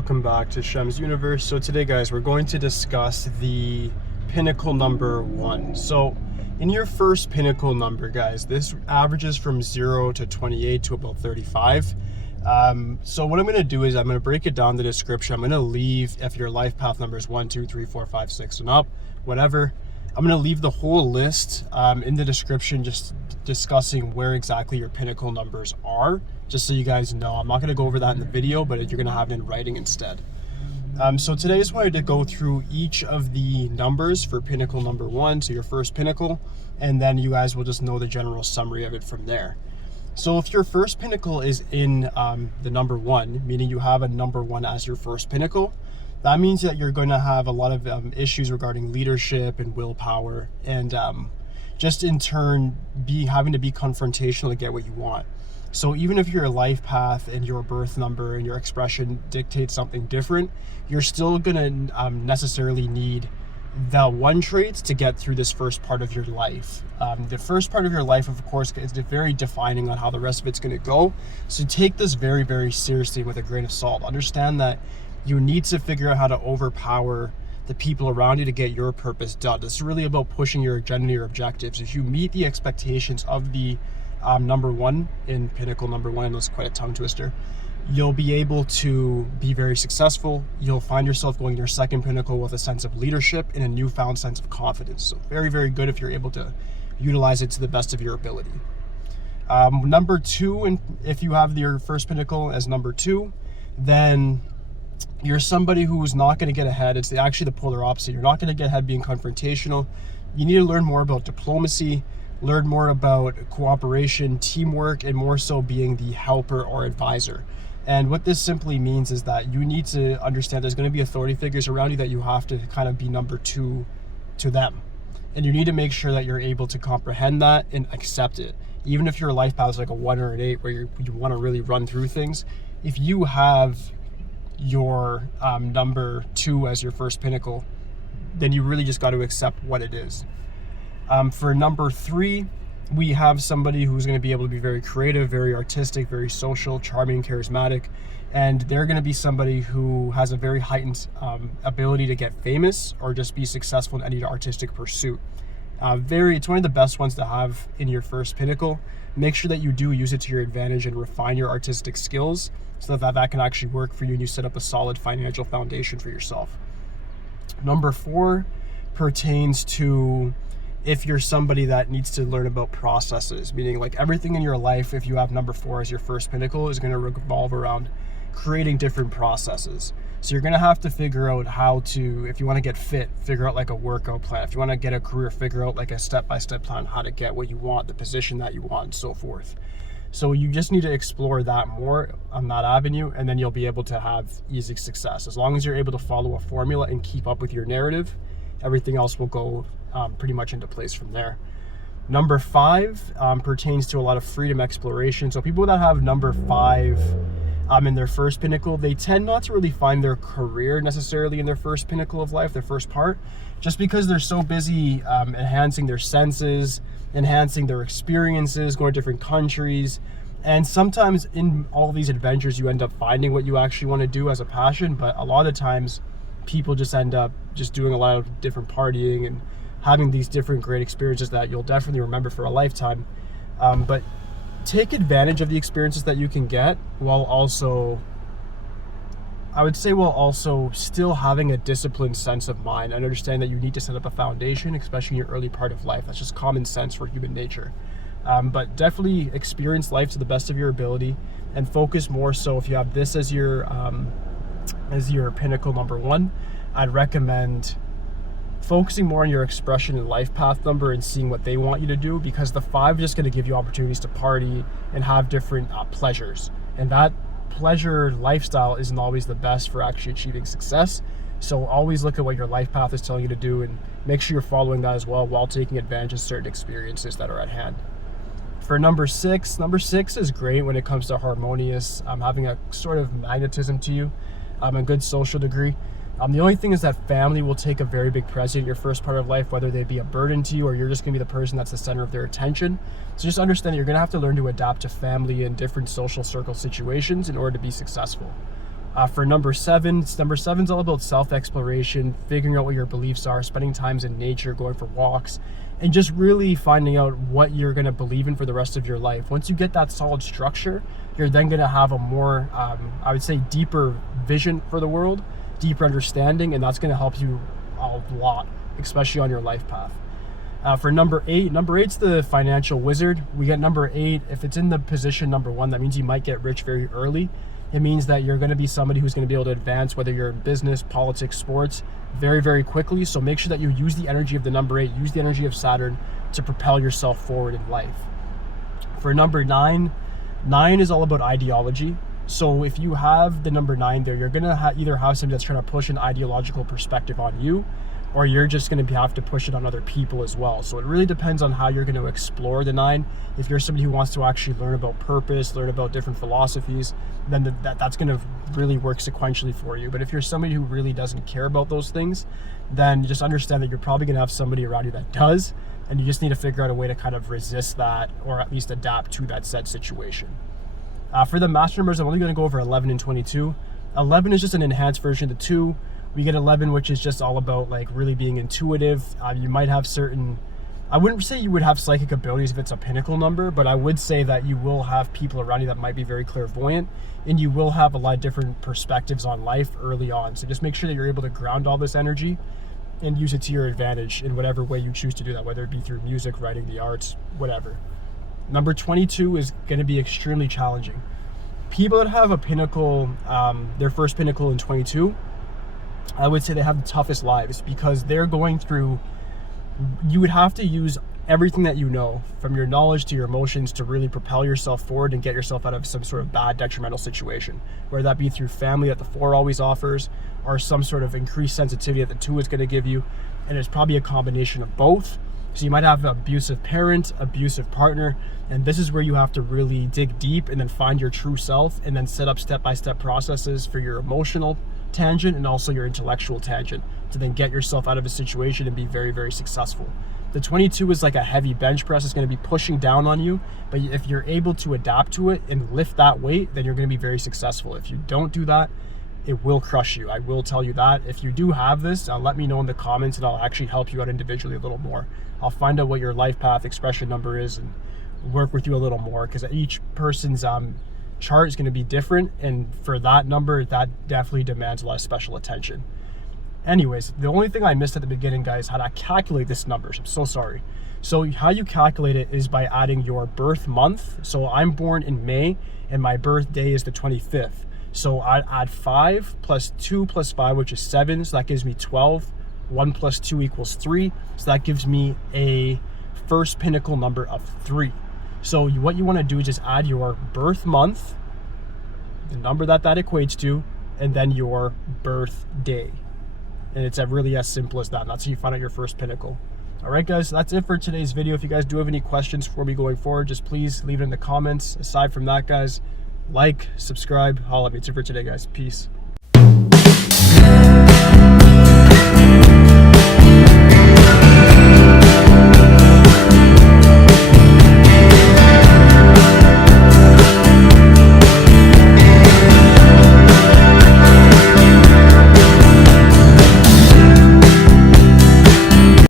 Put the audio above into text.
welcome back to Shemsuniverse. So today, guys, we're going to discuss the Pinnacle number 1. So in your first Pinnacle number, guys, this averages from 0 to 28 to about 35. So what I'm going to do is I'm going to break it down the description. I'm going to leave, if your life path number is 1, 2, 3, 4, 5, 6 and up, whatever, I'm going to leave the whole list in the description, just discussing where exactly your Pinnacle numbers are, just so you guys know. I'm not going to go over that in the video, but you're going to have it in writing instead. So today I just wanted to go through each of the numbers for Pinnacle number 1, so your first Pinnacle, and then you guys will just know the general summary of it from there. So if your first Pinnacle is in the number 1, meaning you have a number 1 as your first Pinnacle, that means that you're going to have a lot of issues regarding leadership and willpower, and just in turn having to be confrontational to get what you want. So even if your life path and your birth number and your expression dictates something different, you're still going to necessarily need the 1 traits to get through this first part of your life. The first part of your life, of course, is very defining on how the rest of it's going to go. So take this very, very seriously with a grain of salt. Understand that you need to figure out how to overpower the people around you to get your purpose done. This is really about pushing your agenda, your objectives. If you meet the expectations of the number 1 in Pinnacle number 1, and that's quite a tongue twister, you'll be able to be very successful. You'll find yourself going to your second Pinnacle with a sense of leadership and a newfound sense of confidence. So very, very good if you're able to utilize it to the best of your ability. Number 2, and if you have your first Pinnacle as number 2, then you're somebody who's not going to get ahead. It's actually the polar opposite. You're not going to get ahead being confrontational. You need to learn more about diplomacy, learn more about cooperation, teamwork, and more so being the helper or advisor. And what this simply means is that you need to understand there's going to be authority figures around you that you have to kind of be number 2 to them. And you need to make sure that you're able to comprehend that and accept it. Even if your life path is like a 1 or an 8 where you want to really run through things, if you have your number 2 as your first Pinnacle, then you really just got to accept what it is. For number 3, we have somebody who's going to be able to be very creative, very artistic, very social, charming, charismatic, and they're going to be somebody who has a very heightened ability to get famous or just be successful in any artistic pursuit. It's one of the best ones to have in your first Pinnacle. Make sure that you do use it to your advantage and refine your artistic skills so that can actually work for you and you set up a solid financial foundation for yourself. Number 4 pertains to if you're somebody that needs to learn about processes, meaning like everything in your life, if you have number 4 as your first Pinnacle, is going to revolve around creating different processes. So you're going to have to figure out how to, if you want to get fit, figure out like a workout plan. If you want to get a career, figure out like a step-by-step plan, how to get what you want, the position that you want, and so forth. So you just need to explore that more on that avenue, and then you'll be able to have easy success. As long as you're able to follow a formula and keep up with your narrative, everything else will go pretty much into place from there. Number 5 pertains to a lot of freedom exploration. So people that have number 5 in their first Pinnacle, they tend not to really find their career necessarily in their first Pinnacle of life, their first part, just because they're so busy enhancing their senses, enhancing their experiences, going to different countries. And sometimes in all these adventures, you end up finding what you actually want to do as a passion, but a lot of times people just end up just doing a lot of different partying and having these different great experiences that you'll definitely remember for a lifetime. But take advantage of the experiences that you can get while also still having a disciplined sense of mind and understand that you need to set up a foundation, especially in your early part of life. That's just common sense for human nature. But definitely experience life to the best of your ability and focus more so. If you have this as your Pinnacle number 1, I'd recommend focusing more on your expression and life path number and seeing what they want you to do, because the 5 is just going to give you opportunities to party and have different pleasures, and that pleasure lifestyle isn't always the best for actually achieving success. So always look at what your life path is telling you to do and make sure you're following that as well while taking advantage of certain experiences that are at hand. For number 6 is great when it comes to harmonious, having a sort of magnetism to you, a good social degree. The only thing is that family will take a very big precedent in your first part of life, whether they be a burden to you or you're just going to be the person that's the center of their attention. So just understand that you're going to have to learn to adapt to family and different social circle situations in order to be successful. For number seven's all about self-exploration, figuring out what your beliefs are, spending times in nature, going for walks, and just really finding out what you're going to believe in for the rest of your life. Once you get that solid structure, you're then going to have a more, I would say, deeper vision for the world, deeper understanding, and that's going to help you a lot, especially on your life path. For number eight's the financial wizard. We get number 8. If it's in the position number 1, that means you might get rich very early. It means that you're going to be somebody who's going to be able to advance, whether you're in business, politics, sports, very, very quickly. So make sure that you use the energy of the number 8, use the energy of Saturn to propel yourself forward in life. For number 9 is all about ideology. So if you have the number 9 there, you're going to either have somebody that's trying to push an ideological perspective on you, or you're just going to have to push it on other people as well. So it really depends on how you're going to explore the 9. If you're somebody who wants to actually learn about purpose, learn about different philosophies, then that's going to really work sequentially for you. But if you're somebody who really doesn't care about those things, then just understand that you're probably going to have somebody around you that does, and you just need to figure out a way to kind of resist that, or at least adapt to that said situation. For the master numbers, I'm only going to go over 11 and 22. 11 is just an enhanced version of the 2. We get 11, which is just all about like really being intuitive. You might have certain, I wouldn't say you would have psychic abilities if it's a pinnacle number, but I would say that you will have people around you that might be very clairvoyant, and you will have a lot of different perspectives on life early on. So just make sure that you're able to ground all this energy and use it to your advantage in whatever way you choose to do that, whether it be through music, writing, the arts, whatever. Number 22 is going to be extremely challenging. People that have a pinnacle, their first pinnacle in 22, I would say they have the toughest lives, because they're going through, you would have to use everything that you know, from your knowledge to your emotions, to really propel yourself forward and get yourself out of some sort of bad detrimental situation, whether that be through family that the 4 always offers, or some sort of increased sensitivity that the 2 is going to give you. And it's probably a combination of both. So you might have an abusive parent, abusive partner, and this is where you have to really dig deep and then find your true self, and then set up step-by-step processes for your emotional tangent and also your intellectual tangent to then get yourself out of a situation and be very, very successful. The 22 is like a heavy bench press. It's going to be pushing down on you, but if you're able to adapt to it and lift that weight, then you're going to be very successful. If you don't do that, it will crush you. I will tell you that. If you do have this, let me know in the comments, and I'll actually help you out individually a little more. I'll find out what your life path expression number is and work with you a little more, because each person's chart is going to be different, and for that number, that definitely demands a lot of special attention. Anyways, the only thing I missed at the beginning, guys, how to calculate this number. I'm so sorry. So how you calculate it is by adding your birth month. So I'm born in May, and my birthday is the 25th. So I add 5 plus 2 plus 5, which is 7. So that gives me 12. 1 plus 2 equals 3. So that gives me a first pinnacle number of 3. So what you want to do is just add your birth month, the number that equates to, and then your birthday. And it's really as simple as that. And that's how you find out your first pinnacle. All right, guys, that's it for today's video. If you guys do have any questions for me going forward, just please leave it in the comments. Aside from that, guys, like, subscribe, holla at me. That's it for today, guys. Peace.